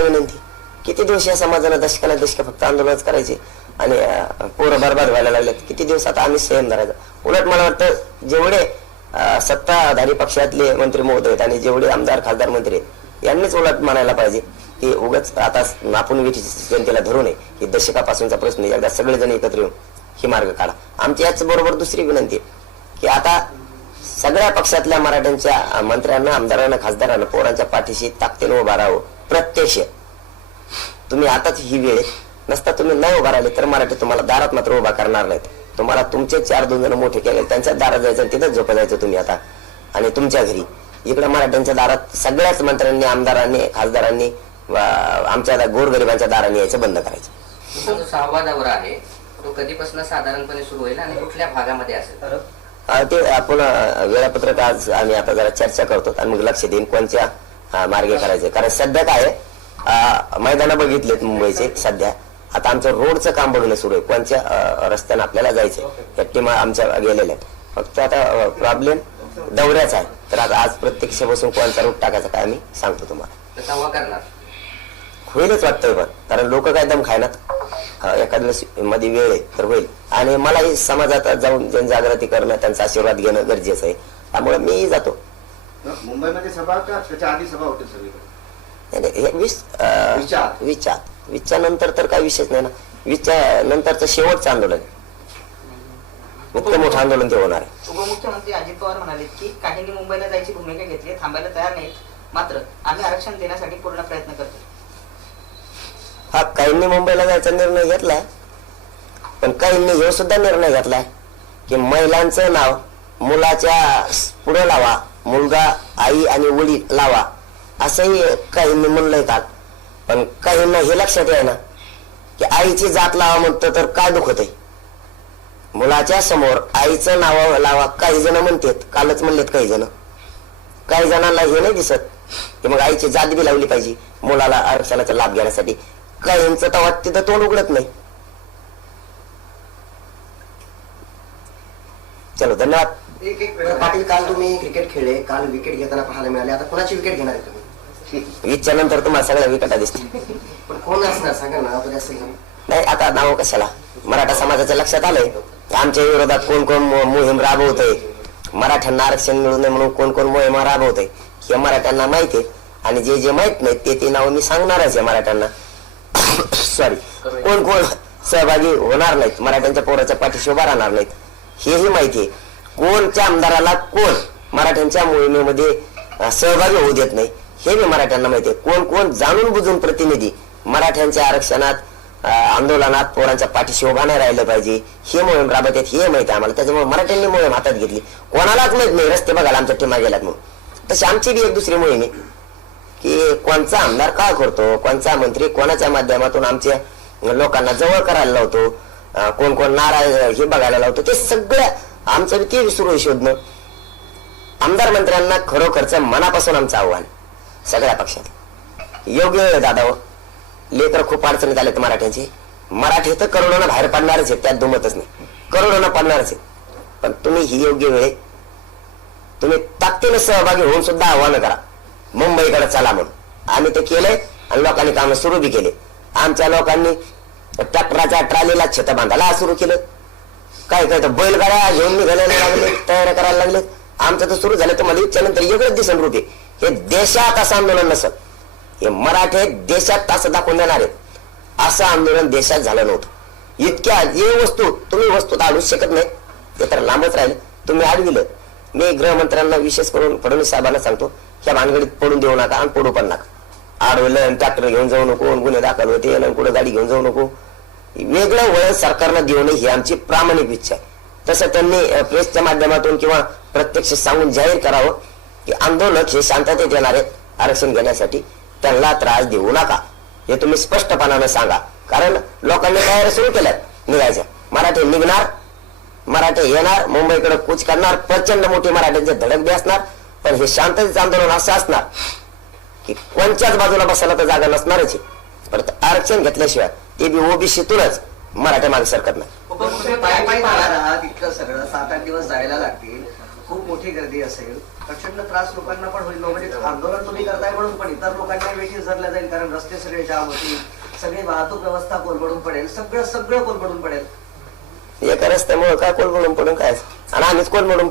तुम्हाला विनंती, किती दिवस या समाजानं दशकाला दशक फक्त आंदोलनच करायचे आणि पोरं बरबाद व्हायला लागलेत. किती दिवस आता आम्ही संयम धरायचा. उलट मला वाटतं जेवढे सत्ताधारी पक्षातले मंत्री महोदय आहेत आणि जेवढे आमदार खासदार मंत्री आहेत यांनीच उलट म्हणायला पाहिजे की उगाच आता आपण जनतेला धरू नये. की दशकापासूनचा प्रश्न एकदा सगळेजण एकत्र येऊन ही मार्ग काढा. आमची याच बरोबर दुसरी विनंती आहे की आता सगळ्या पक्षातल्या मराठ्यांच्या मंत्र्यांना, आमदारांना, खासदारांना पोरांच्या पाठीशी ताकदीने उभा राहावं. प्रत्यक्ष तुम्ही आताच ही वेळ नसता तुम्ही नाही उभा राहिले तर मराठी तुम्हाला दारात मात्र उभा करणार नाहीत. तुम्हाला तुमचे 4-2 जण मोठे केले त्यांच्या दारात जायचं आणि तिथंच झोपा जायचं तुम्ही आता. आणि तुमच्या घरी इकडे मराठ्यांच्या दारात सगळ्याच मंत्र्यांनी, आमदारांनी, खासदारांनी आमच्या गोरगरिबांच्या दारांनी यायचं बंद करायचं. जो 6वा दौरा आहे तो कधीपासून साधारणपणे सुरू होईल आणि कुठल्या भागामध्ये असेल? ते आपण वेळापत्रक आज आम्ही आता जरा चर्चा करतो आणि मग लक्ष देईन कोणत्या मार्गे करायचं. कारण सध्या काय मैदान बघितलेत मुंबईचे. सध्या आता आमचं रोडचं काम बघणं सुरू आहे. कोणत्या रस्त्याने आपल्याला जायचंय या टीमा आमच्या गेलेल्या आहेत. फक्त आता प्रॉब्लेम दौऱ्याचा आहे. तर आता आज प्रत्यक्ष बसून कोणता रूट टाकायचा काय आम्ही सांगतो तुम्हाला. तेव्हा करणार होईलच वाटतंय पण, कारण लोक काय दम खायनात. एखाद्या मध्ये वेळ आहे तर होईल. आणि मलाही समाजात जाऊन जनजागृती करणं, त्यांचा आशीर्वाद घेणं गरजेचं आहे. त्यामुळे मीही जातो. मुंबईमध्ये सभा का त्याच्या आधी सभा होते सगळीकडे? वीसच्या नंतर तर काय विषयच नाही ना. 20च्या नंतरचं शेवटचं आंदोलन, इतकं मोठं आंदोलन ते होणार आहे. उपमुख्यमंत्री अजित पवार म्हणाले की काहींनी मुंबईला जायची भूमिका घेतली, थांबायला तयार नाहीत, मात्र आम्ही आरक्षण देण्यासाठी पूर्ण प्रयत्न करतो. हा, काहींनी मुंबईला जायचा निर्णय घेतलाय, पण काहींनी हे सुद्धा निर्णय घेतलाय की महिलांचं नाव मुलाच्या पुढे लावा, मुलगा आई आणि वडील लावा, असंही काहींनी म्हणलंय काल. पण काहींना हे लक्षात आहे ना की आईची जात लावा म्हणतं तर काय दुखत आहे. मुलाच्या समोर आईचं नाव लावा काही जण म्हणतात, कालच म्हणलेत काही जण. काही जणांना हे नाही दिसत की मग आईची जात बी लावली पाहिजे मुलाला आरक्षणाचा लाभ घेण्यासाठी. काहींचं तेव्हा तिथं तोंड उघडत नाही. चलो, धन्यवाद. पाटील, काल तुम्ही क्रिकेट खेळले, काल विकेट घेताना पाहायला मिळाले. आता कोणाची विकेट घेणार आहे तुम्ही? 20च्या नंतर तुम्हाला सगळ्या विकटा दिसतील. पण कोण असणार सांगा ना. नाही, आता नाव कशाला. मराठा समाजाच्या लक्षात आलंय आमच्या विरोधात कोण कोण मोहीम राबवतय, मराठ्यांना आरक्षण मिळू नये म्हणून कोण कोण मोहीम राबवतय हे मराठ्यांना माहिती आहे. आणि जे जे माहित नाही ते नाव मी सांगणारच आहे मराठ्यांना. सॉरी, कोण कोण सहभागी होणार नाहीत, मराठ्यांच्या पोराच्या पाठीशी उभा राहणार नाहीत हेही माहिती आहे. कोणच्या आमदाराला कोण मराठ्यांच्या मोहिमेमध्ये सहभागी होऊ देत नाही हे मी मराठ्यांना माहिती आहे. कोण कोण जाणून बुजून प्रतिनिधी मराठ्यांच्या आरक्षणात, आंदोलनात पोरांच्या पाठीशी उभा नाही राहिलं पाहिजे हे मोहीम राबत आहेत हे माहिती आहे आम्हाला. त्याच्यामुळे मराठ्यांनी मोहीम हातात घेतली. कोणालाच माहित नाही रस्ते बघायला आमच्या टीमा गेल्यात म्हणून. तशी आमची बी एक दुसरी मोहीम आहे की कोणचा आमदार काय करतो, कोणचा मंत्री कोणाच्या माध्यमातून आमच्या लोकांना जवळ करायला लावतो, कोण कोण नाराज हे बघायला लावतो. ते सगळं आमचं ते सुरू शोधणं. आमदार मंत्र्यांना खरोखरचं मनापासून आमचं आव्हान सगळ्या पक्षात योग्य दादा. लेकर खूप अडचणीत आलेत मराठ्यांचे. मराठी तर करोडोना बाहेर पडणारच आहेत, त्यात दुमतच नाही, करोडोना पडणारच आहेत. पण तुम्ही ही योग्य वेळ तुम्ही ताकदीने सहभागी होऊन सुद्धा आव्हान करा मुंबईकडे चला म्हणून. आम्ही ते केलंय आणि लोकांनी काम सुरू बी केले. आमच्या लोकांनी ट्रॅक्टरच्या ट्रॉलीला छत बांधायला सुरू केलं. काय काय तर बैलगाड्या घेऊन निघायला लागले, तयार करायला लागले. आमचं तर सुरू झालं. तुम्हाला इच्छानंतर वेगळंच दिसन रूप आहे. हे देशात असं आंदोलन नसत. हे मराठे देशात असं दाखवून देणार आहेत. असं आंदोलन देशात झालं नव्हतं. इतक्या जे वस्तू तुम्ही वस्तू आणू शकत नाही ते तर लांबच राहिले. तुम्ही अडविलं. मी गृहमंत्र्यांना विशेष करून फडणवीस साहेबांना सांगतो ह्या भानगडीत पडून देऊ नका आणि पडू पण नका. अडवलं ट्रॅक्टर घेऊन जाऊ नको, गुन्हे दाखल होते, कुठं गाडी घेऊन जाऊ नको. वेगळं वळण सरकारनं देऊ नये ही आमची प्रामाणिक इच्छा आहे. तसं त्यांनी प्रेसच्या माध्यमातून किंवा प्रत्यक्ष सांगून जाहीर करावं की आंदोलक हे शांततेत येणार आहेत आरक्षण घेण्यासाठी, त्यांना त्रास देऊ नका हे तुम्ही स्पष्टपणानं सांगा. कारण लोकांनी तयारी सुरू केल्यात निघायच्या. मराठी निघणार, मराठी येणार, मुंबईकडे कूच करणार, प्रचंड मोठी मराठ्यांचे धडक बी असणार. पण हे शांततेचं आंदोलन असं असणार की कोणत्याच बाजूला बसायला तर जागा नसणारच. परत आरक्षण घेतल्याशिवाय ते बी ओबीसीतूनच मराठा मागे सरकत नाही. इतकं सगळं 7-8 दिवस जायला लागतील. खूप मोठी गर्दी असेल, प्रचंड त्रास लोकांना पण होईल. म्हणजे आंदोलन तुम्ही करताय म्हणून पण इतर लोकांना वेठी धरल्या जाईल, कारण रस्ते सगळे जाम होतील, सगळी वाहतूक व्यवस्था कोलमडून पडेल, सगळं कोलमडून पडेल. एका रस्त्यामुळे काय कोलमडून पडून काय आणि आम्हीच कोलमडून